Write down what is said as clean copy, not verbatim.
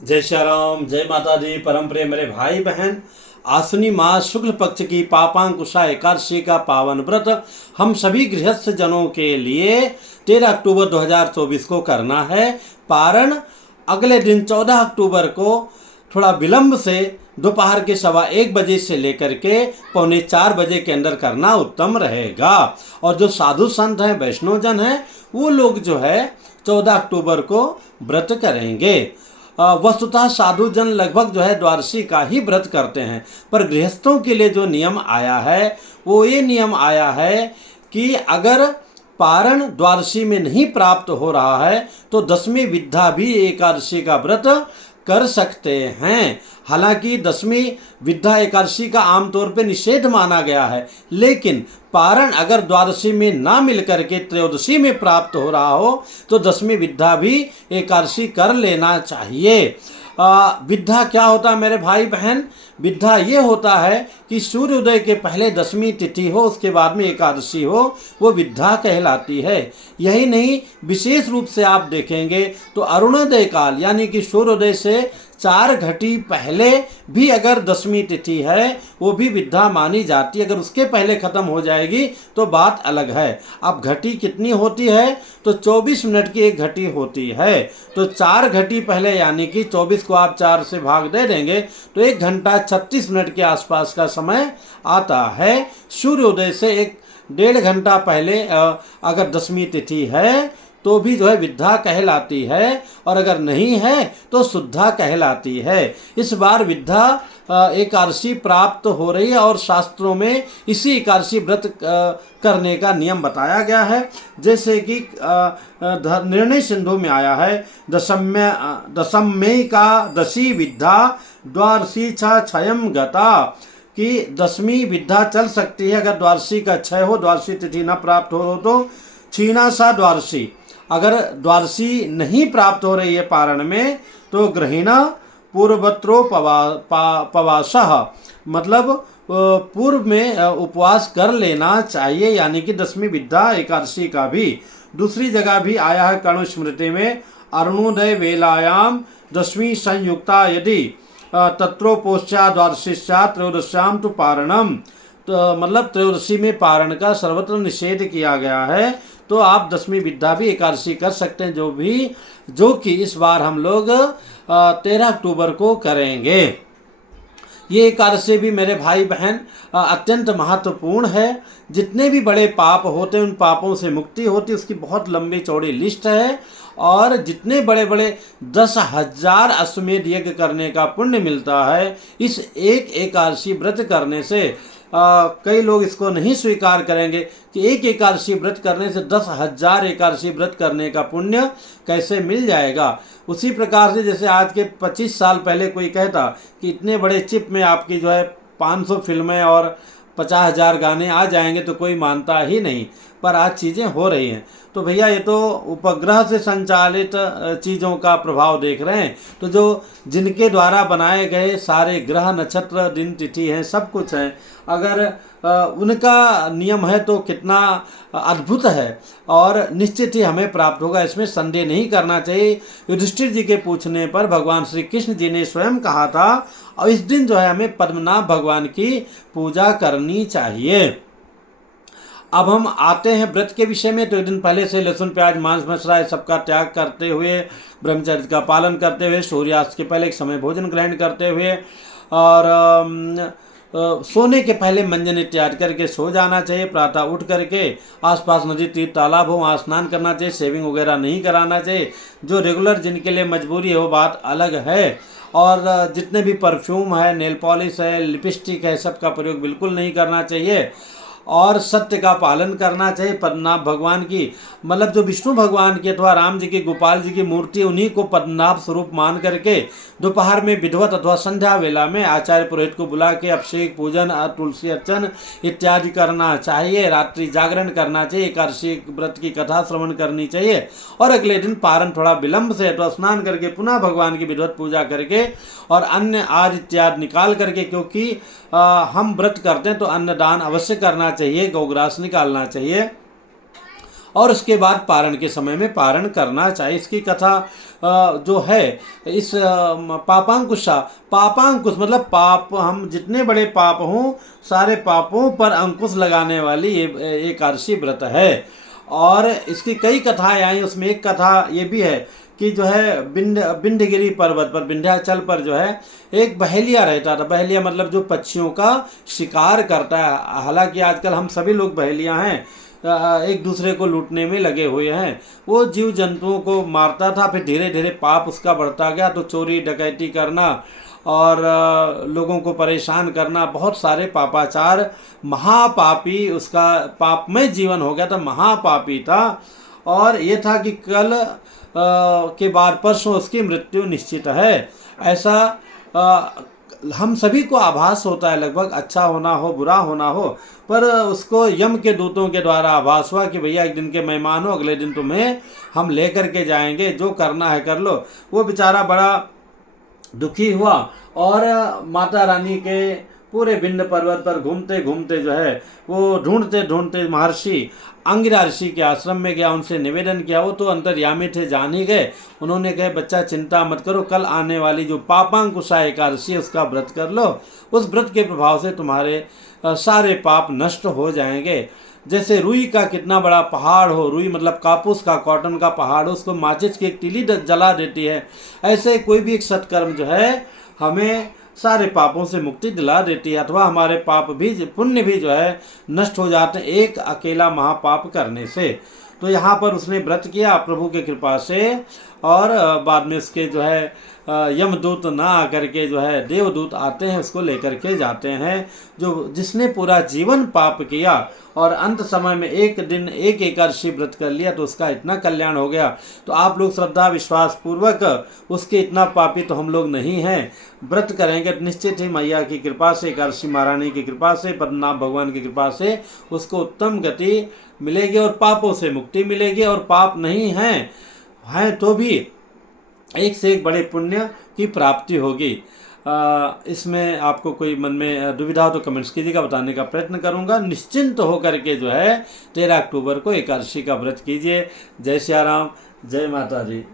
जय श्री राम, जय माता दी। परम प्रिय मेरे भाई बहन, आश्विनी मास शुक्ल पक्ष की पापांकुशा एकादशी का पावन व्रत हम सभी गृहस्थ जनों के लिए 13 अक्टूबर 2024 को करना है। पारण अगले दिन 14 अक्टूबर को थोड़ा विलंब से दोपहर के 1:15 से लेकर के 3:45 के अंदर करना उत्तम रहेगा। और जो साधु संत हैं, वैष्णवजन हैं, वो लोग जो है 14 अक्टूबर को व्रत करेंगे। वस्तुतः साधु जन लगभग जो है द्वादशी का ही व्रत करते हैं, पर गृहस्थों के लिए जो नियम आया है वो ये नियम आया है कि अगर पारण द्वादशी में नहीं प्राप्त हो रहा है तो दशमी विद्या भी एकादशी का व्रत कर सकते हैं। हालांकि दशमी विद्या एकादशी का आमतौर पे निषेध माना गया है, लेकिन पारण अगर द्वादशी में ना मिल करके त्रयोदशी में प्राप्त हो रहा हो तो दशमी विद्या भी एकादशी कर लेना चाहिए। विद्या क्या होता है मेरे भाई बहन? विद्या ये होता है कि सूर्योदय के पहले दशमी तिथि हो, उसके बाद में एकादशी हो, वो विद्या कहलाती है। यही नहीं, विशेष रूप से आप देखेंगे तो अरुणोदय काल यानी कि सूर्योदय से 4 घटी पहले भी अगर दशमी तिथि है वो भी विद्या मानी जाती है। अगर उसके पहले खत्म हो जाएगी तो बात अलग है। अब घटी कितनी होती है? तो 24 मिनट की एक घटी होती है। तो 4 घटी पहले यानी कि 24 को आप 4 से भाग दे देंगे तो 1 घंटा 36 मिनट के आसपास का समय आता है। सूर्योदय से 1.5 घंटा पहले अगर दशमी तिथि है तो भी जो है विद्या कहलाती है, और अगर नहीं है तो शुद्धा कहलाती है। इस बार विद्या एकादशी प्राप्त हो रही है और शास्त्रों में इसी एकादशी व्रत करने का नियम बताया गया है। जैसे कि निर्णय सिंधु में आया है, दशम्य का दशी विद्या द्वादशी क्षयम गता, कि दशमी विद्या चल सकती है अगर द्वादशी का क्षय हो, द्वादशी तिथि न प्राप्त हो तो क्षीणा सा द्वादशी। अगर द्वादशी नहीं प्राप्त हो रही है पारण में तो ग्रहिणा पूर्वत्रो पवासः, मतलब पूर्व में उपवास कर लेना चाहिए, यानी कि दशमी विद्या एकादशी का भी। दूसरी जगह भी आया है कर्ण स्मृति में, अरुणोदय वेलायाम दशमी संयुक्ता यदि तत्रोपोश्चा द्वादशीश्चा त्रयोदश्याम तो पारणम। तो मतलब त्रयोदशी में पारण का सर्वत्र निषेध किया गया है। तो आप दशमी विद्या भी एकादशी कर सकते हैं, जो कि इस बार हम लोग 13 अक्टूबर को करेंगे। ये एकादशी भी मेरे भाई बहन अत्यंत महत्वपूर्ण है। जितने भी बड़े पाप होते हैं उन पापों से मुक्ति होती है, उसकी बहुत लंबी चौड़ी लिस्ट है। और जितने बड़े बड़े 10,000 अश्वमेध यज्ञ करने का पुण्य मिलता है इस एक एकादशी व्रत करने से। कई लोग इसको नहीं स्वीकार करेंगे कि एक एकादशी व्रत करने से 10,000 एकादशी व्रत करने का पुण्य कैसे मिल जाएगा। उसी प्रकार से जैसे आज के 25 साल पहले कोई कहता कि इतने बड़े चिप में आपकी जो है 500 फिल्में और 50,000 गाने आ जाएंगे तो कोई मानता ही नहीं, पर आज चीज़ें हो रही हैं। तो भैया ये तो उपग्रह से संचालित चीज़ों का प्रभाव देख रहे हैं। तो जो जिनके द्वारा बनाए गए सारे ग्रह नक्षत्र दिन तिथि हैं, सब कुछ हैं, अगर उनका नियम है तो कितना अद्भुत है और निश्चित ही हमें प्राप्त होगा, इसमें संदेह नहीं करना चाहिए। युधिष्ठिर जी के पूछने पर भगवान श्री कृष्ण जी ने स्वयं कहा था, और इस दिन जो है हमें पद्मनाभ भगवान की पूजा करनी चाहिए। अब हम आते हैं व्रत के विषय में। तो एक दिन पहले से लहसुन प्याज मांस मछली सबका त्याग करते हुए, ब्रह्मचर्य का पालन करते हुए, सूर्यास्त के पहले एक समय भोजन ग्रहण करते हुए और सोने के पहले मंजन इत्यादि करके सो जाना चाहिए। प्रातः उठ करके आसपास नदी तीर्थ तालाब हो वहाँ स्नान करना चाहिए। शेविंग वगैरह नहीं कराना चाहिए। जो रेगुलर जिनके लिए मजबूरी है वो बात अलग है। और जितने भी परफ्यूम है, नेल पॉलिश है, लिपस्टिक है, सबका प्रयोग बिल्कुल नहीं करना चाहिए। और सत्य का पालन करना चाहिए। पद्मनाभ भगवान की, मतलब जो विष्णु भगवान की अथवा राम जी की, गोपाल जी की मूर्ति, उन्हीं को पद्मनाभ स्वरूप मान करके दोपहर में विधिवत अथवा संध्या वेला में आचार्य पुरोहित को बुला के अभिषेक, पूजन, तुलसी अर्चन इत्यादि करना चाहिए। रात्रि जागरण करना चाहिए। एकादशी व्रत की कथा श्रवण करनी चाहिए। और अगले दिन पारण थोड़ा विलंब से अथवा स्नान करके पुनः भगवान की विधिवत पूजा करके और अन्न आज इत्यादि निकाल करके, क्योंकि हम व्रत करते हैं तो अन्नदान अवश्य करना चाहिए, गौग्रास निकालना चाहिए। और उसके बाद पारण के समय में पारण करना चाहिए। इसकी कथा जो है इस पापांकुश मतलब पाप, हम जितने बड़े पाप हों सारे पापों पर अंकुश लगाने वाली ये एकादशी व्रत है। और इसकी कई कथाएं आई, उसमें एक कथा ये भी है कि जो है विंध्यगिरी पर्वत पर, विंध्याचल पर जो है एक बहेलिया रहता था। बहेलिया मतलब जो पक्षियों का शिकार करता है। हालांकि आजकल हम सभी लोग बहेलियां हैं, एक दूसरे को लूटने में लगे हुए हैं। वो जीव जंतुओं को मारता था, फिर धीरे धीरे पाप उसका बढ़ता गया तो चोरी डकैती करना और लोगों को परेशान करना, बहुत सारे पापाचार, महापापी, उसका पापमय जीवन हो गया था, महापापी था। और ये था कि कल के बाद परसों उसकी मृत्यु निश्चित है, ऐसा हम सभी को आभास होता है लगभग, अच्छा होना हो बुरा होना हो, पर उसको यम के दूतों के द्वारा आभास हुआ कि भैया एक दिन के मेहमान हो, अगले दिन तुम्हें हम लेकर के जाएंगे, जो करना है कर लो। वो बेचारा बड़ा दुखी हुआ और माता रानी के पूरे विंध्य पर्वत पर घूमते घूमते जो है वो ढूंढते ढूंढते महर्षि अंगिरा ऋषि के आश्रम में गया, उनसे निवेदन किया। वो तो अंतर्यामी थे, जान ही गए। उन्होंने कहा बच्चा चिंता मत करो, कल आने वाली जो पापांकुशा एकादशी है उसका व्रत कर लो, उस व्रत के प्रभाव से तुम्हारे सारे पाप नष्ट हो जाएंगे। जैसे रुई का कितना बड़ा पहाड़ हो, रुई मतलब कापूस का, कॉटन का पहाड़ हो, उसको माचिस की एक तीली जला देती है, ऐसे कोई भी एक सत्कर्म जो है हमें सारे पापों से मुक्ति दिला देती है, अथवा हमारे पाप भी, पुण्य भी जो है नष्ट हो जाते हैं एक अकेला महापाप करने से। तो यहाँ पर उसने व्रत किया प्रभु की कृपा से, और बाद में उसके जो है यमदूत ना आकर के जो है देवदूत आते हैं, उसको लेकर के जाते हैं। जो जिसने पूरा जीवन पाप किया और अंत समय में एक दिन एक एकादशी व्रत कर लिया तो उसका इतना कल्याण हो गया। तो आप लोग श्रद्धा विश्वास पूर्वक, उसके इतना पापी तो हम लोग नहीं हैं, व्रत करेंगे निश्चित ही मैया की कृपा से, एकादशी महारानी की कृपा से, पद्मनाभ भगवान की कृपा से उसको उत्तम गति मिलेगी और पापों से मुक्ति मिलेगी। और पाप नहीं हैं तो भी एक से एक बड़े पुण्य की प्राप्ति होगी। इसमें आपको कोई मन में दुविधा हो तो कमेंट्स कीजिएगा, बताने का प्रयत्न करूंगा। निश्चिंत होकर के जो है 13 अक्टूबर को एकादशी का व्रत कीजिए। जय श्री राम, जय माता दी।